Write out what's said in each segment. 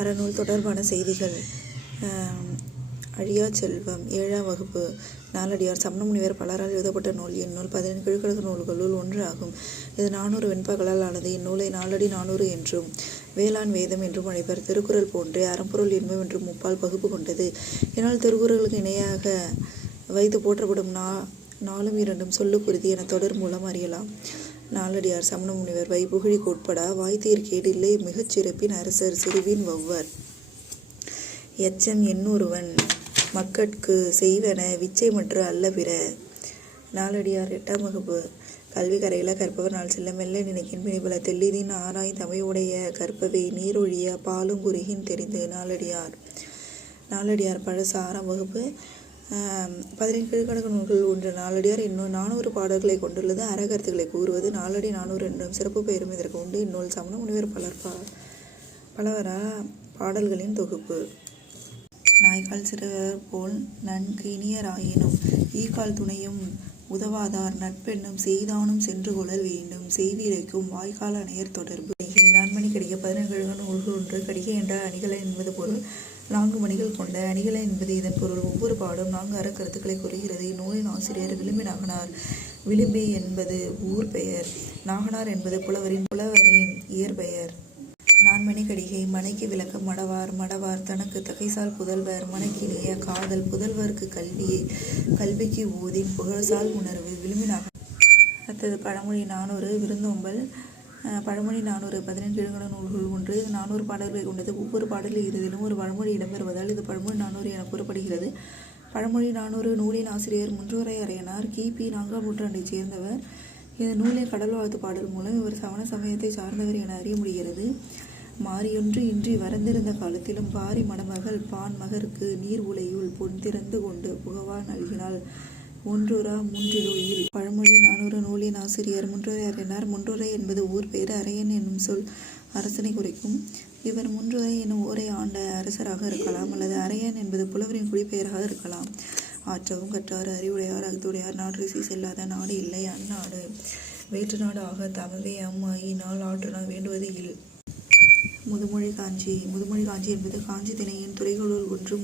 அறநூல் தொடர்பான செய்திகள். அழியா செல்வம். 7ஆம் வகுப்பு. நாலடியார் சமண முனிவர் பலரால் எழுதப்பட்ட நூல். இந்நூல் 17 கீழ்க்கணக்கு நூல்களுள் ஒன்று ஆகும். இது 400 வெண்பாக்களால் ஆனது. இந்நூலை நாலடி 400 என்றும் வேளாண் வேதம் என்றும் அழைப்பர். திருக்குறள் போன்றே அறம்பொருள் இன்பம் என்றும் முப்பால் பகுப்பு கொண்டது. இதனால் திருக்குறளுக்கு இணையாக வைத்து போற்றப்படும் நாலும் இரண்டும் சொல்லுக்குருதி என தொடர் மூலம் அறியலாம். நாலடியார் சமண முனிவர் வைப்புகழி கோட்படா வாய்த்தீர் கேடில்லை மிகச் சிறப்பின் அரசர் சிறுவின் வௌவர் எச்சம் எண்ணூறுவன் மக்கட்கு செய்வன விச்சைமற்று அல்ல பிற. நாலடியார் 8ஆம் வகுப்பு. கல்வி கரையில கற்பவர் நாள் செல்ல மெல்ல நினைக்கின் பிணிபல தெல்லிதின் ஆராய் தமையுடைய கற்பவை நீரொழிய பாலும் குறுகின் தெரிந்து. நாலடியார் பழசு. 6ஆம் வகுப்பு. 17 கீழ்க்கணக்கு நூல்கள் ஒன்று. நாலடியார் இன்னும் 400 பாடல்களை கொண்டுள்ளது. அறக்கருத்துக்களை கூறுவது நாலடி 400 என்றும் சிறப்பு பெயரும் இதற்கு உண்டு. இந்நூல் சமண முனிவர் பலவரா பாடல்களின் தொகுப்பு. நாய்கால் சிறுவர் போல் நன்கினியராயினும் ஈக்கால் துணையும் உதவாதார் நட்பெண்ணும் செய்தானும் சென்று கொள்ளல் வேண்டும். செய்விரைக்கும் வாய்க்கால் அணையர் தொடர்பு. நான்மணி கடிகை. 17 கீழ்க்கணக்கு நூல்கள் ஒன்று. கடிகை என்றால் அணிகலன் என்பது பொருள். 4 மணிகள் கொண்ட அணிகலன் என்பது இதன் பொருள். ஒவ்வொரு பாடும் 4 அறக்கருத்துக்களை கூறுகிறது. இந்நூலின் ஆசிரியர் விளிம்பி நாகனார். விளிம்பி என்பது ஊர் பெயர். நாகனார் என்பது புலவரின் இயற்பெயர். நான்மணி கடிகை. மனைக்கு விளக்கம். மடவார் தனக்கு தகைசால் புதல்வர். மனைக்கினிய காதல். புதல்வருக்கு கல்விக்கு ஊதின் புகழ்சால் உணர்வு. விளிம்பி நாகனார். அடுத்தது பழமொழி 400 விருந்தோம்பல். பழமொழி 400 17 கீழ்க்கணக்கு நூல்கள் ஒன்று. இது 400 பாடல்களை கொண்டது. ஒவ்வொரு பாடலில் இறுதியிலும் ஒரு பழமொழி இடம்பெறுவதால் இது பழமொழி 400 என கூறப்படுகிறது. பழமொழி 400 நூலின் ஆசிரியர் முன்றுரை அரையனார். கிபி 4ஆம் நூற்றாண்டைச் சேர்ந்தவர். இந்த நூலில் கடல் வாழ்த்து பாடல் மூலம் இவர் சமண சமயத்தை சார்ந்தவர் என அறிய முடிகிறது. மாரியொன்று இன்றி வரந்திருந்த காலத்திலும் பாரி மணமகள் பான் மகருக்கு நீர் உலையுள் பொன் திறந்து கொண்டு புகவா நல்கினாள் ஒன்றுரா மூன்றிலோயில். பழமொழி 400 நூலின் ஆசிரியர் முன்றுரை அரையனார். முன்றுரை என்பது ஊர் பெயர். அரையன் என்னும் சொல் அரசனை குறிக்கும். இவர் முன்றுரை என்னும் ஊரை ஆண்ட அரசராக இருக்கலாம் அல்லது அரையன் என்பது புலவரின் குடிப்பெயராக இருக்கலாம். ஆற்றவும் கற்றார் அறிவுடையார் அகுத்துடையார் நாற்றிசை செல்லாத நாடு இல்லை அந்நாடு. வேற்று நாடு ஆக தமவே அம்மாயினால் ஆற்றுநாள் வேண்டுவது இல். முதுமொழி காஞ்சி. முதுமொழி காஞ்சி என்பது காஞ்சி திணையின் துறைகளுள் ஒன்று.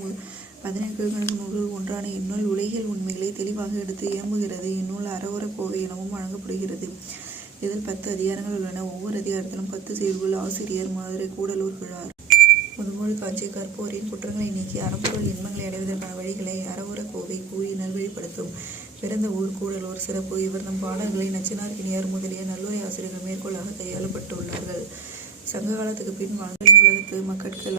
17 கீழ்க்கணக்கு நூல்கள் ஒன்றான இந்நூல் உலகியல் உண்மைகளை தெளிவாக எடுத்து இயம்புகிறது. இந்நூல் அறவுர கோவை எனவும் வழங்கப்படுகிறது. இதில் 10 அதிகாரங்கள் உள்ளன. ஒவ்வொரு அதிகாரத்திலும் 10 செய்யுள்கள். ஆசிரியர் மதுரை கூடலூர் கிழார். முதுமொழி காஞ்சி கற்போரின் குற்றங்களை நீக்கி அறம்பொருள் இன்பங்களை அடைவதற்கான வழிகளை அறவுர கோவை கூறி நல்வழிப்படுத்தும். பிறந்த ஊர் கூடலூர். சிறப்பு. இவர் தம் பாடல்களை நச்சினார்க்கினியார் முதலிய நல்லுரை ஆசிரியர்கள் மேற்கோளாக கையாளப்பட்டுள்ளார்கள். சங்க காலத்துக்கு பின் வாழ்ந்தலை உலகத்து மக்கட்கள்